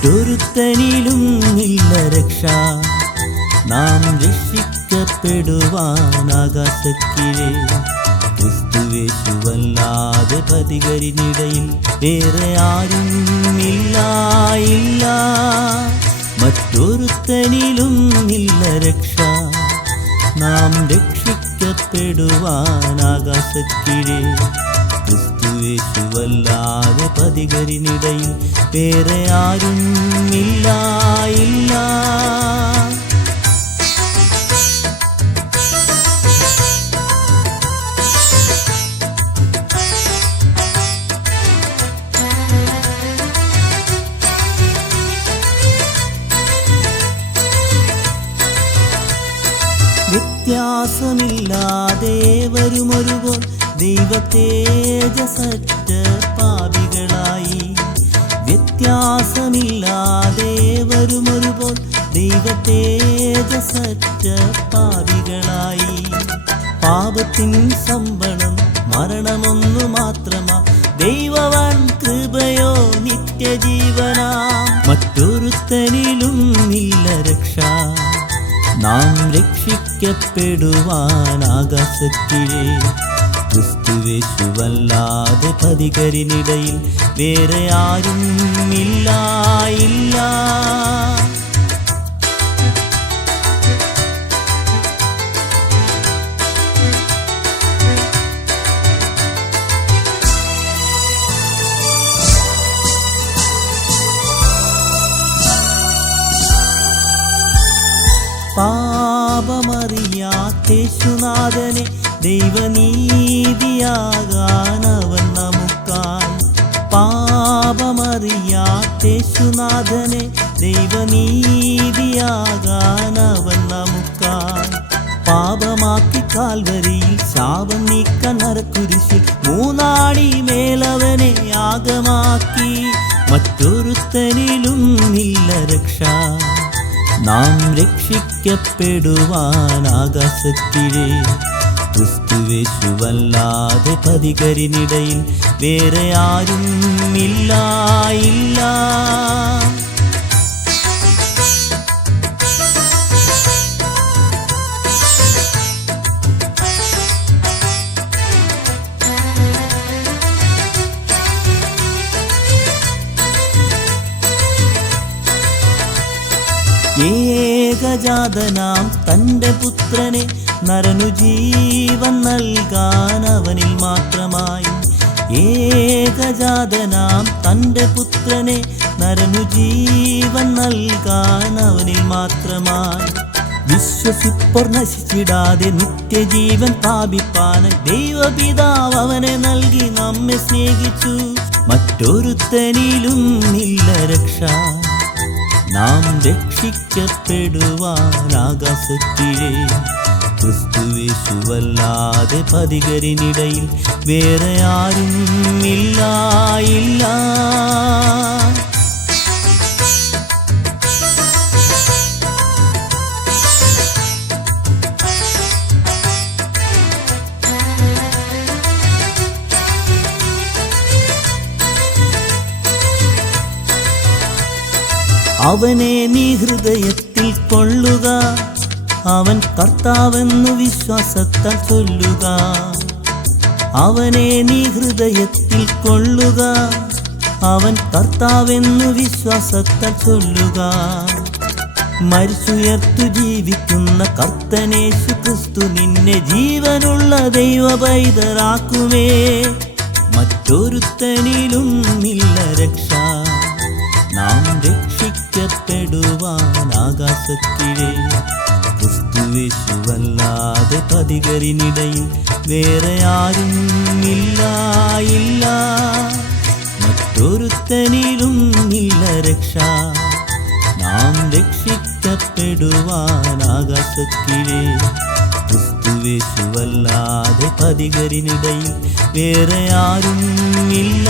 മറ്റൊരുത്തനിലും ഇല്ല രക്ഷ. നാം രക്ഷിക്കപ്പെടുവാൻ ആകാശക്കീഴേ ക്രിസ്തുവേശുവല്ലാതെ പതികരിനിടയിൽ വേറെ ആരും ഇല്ല. മറ്റൊരുത്തനിലും ഇല്ല രക്ഷ. നാം രക്ഷിക്കപ്പെടുവാൻ ആകാശക്കീഴേ ക്രിസ്തുവേശുവല്ലാതെ പതികരിനിടയിൽ വേറെ ആരും ഇല്ല. വ്യത്യാസമില്ലാതെ വരുമൊരുപോൽ ദൈവതേജസറ്റ പാപികളായി. വ്യത്യാസമില്ലാതെ വരുമൊരുപോൽ ദൈവതേജസറ്റ പാപികളായി. പാപത്തിൻ ശമ്പളം മരണമൊന്നു മാത്രമാ, ദൈവവൻ കൃപയോ നിത്യജീവനാ. മറ്റൊരുത്തനിലും ഇല്ല രക്ഷ. നാം രക്ഷിക്കപ്പെടുവാൻ ആകാശക്കീഴേ ക്രിസ്തുവേശുവല്ലാതെ പതികരിനിടയിൽ വേറെ ആരും ഇല്ല. പാപമറിയാത്തേശുനാഥനെ ദൈവനീതിയാകാൻ അവൻ നമുക്കായി. പാപമറിയാത്തേശുനാഥനെ ദൈവനീതിയാകാൻ അവൻ നമുക്കായി. പാപമാക്കി കാൽവരിയിൽ ശാപം നീക്കാൻ നരക്കുരിശിൽ മൂന്നാടി മേലവനെ യാഗമാക്കി. മറ്റൊരുത്തനിലും ഇല്ല രക്ഷ. നാം രക്ഷിക്കപ്പെടുവാൻ ആകാശക്കീഴേ ക്രിസ്തുവേശുവല്ലാതെ പതികരിനിടയിൽ വേറെ ആരും ഇല്ല. ഏകജാതനാം തൻ്റെ പുത്രനെ നരനു ജീവൻ നൽകാൻ അവനിൽ മാത്രമായി. ഏകജാതനാം തൻ്റെ പുത്രനെ നരനു ജീവൻ നൽകാൻ അവനിൽ മാത്രമായി. വിശ്വസിപ്പോർ നശിച്ചിടാതെ നിത്യജീവൻ പ്രാപിപ്പാന് ദൈവപിതാവ് അവനെ നൽകി നമ്മെ സ്നേഹിച്ചു. മറ്റൊരുത്തനിലും ഇല്ല രക്ഷ. നാം രക്ഷിക്കപ്പെടുവാൻ ആകാശക്കീഴേ ക്രിസ്തുവേശുവല്ലാതെ പതികരിനിടയിൽ വേറെ ആരും ഇല്ല. അവനെ നീ ഹൃദയത്തിൽ കൊള്ളുക, അവൻ കർത്താവെന്നു വിശ്വാസത്താൽ ചൊല്ലുക. അവനെ നീ ഹൃദയത്തിൽ കൊള്ളുക, അവൻ കർത്താവെന്നു വിശ്വാസത്താൽ ചൊല്ലുക. മരിച്ചുയർത്തു ജീവിക്കുന്ന കർത്തനേശു ക്രിസ്തു നിന്നെ ജീവനുള്ള ദൈവ പൈതലാക്കുമേ. മറ്റൊരുത്തനിലും ഇല്ല രക്ഷ. നാം രക്ഷിക്കപ്പെടുവാൻ ആകാശക്കീഴേ ക്രിസ്തുവേശുവല്ലാതെ പതികരിനിടയിൽ വേറെ ആരും ഇല്ല. മറ്റൊരുത്തനിലും ഇല്ല രക്ഷ. നാം രക്ഷിക്കപ്പെടുവാൻ ആകാശക്കീഴേ ക്രിസ്തുവേശുവല്ലാതെ പതികരിനിടയിൽ വേറെ ആരും ഇല്ല.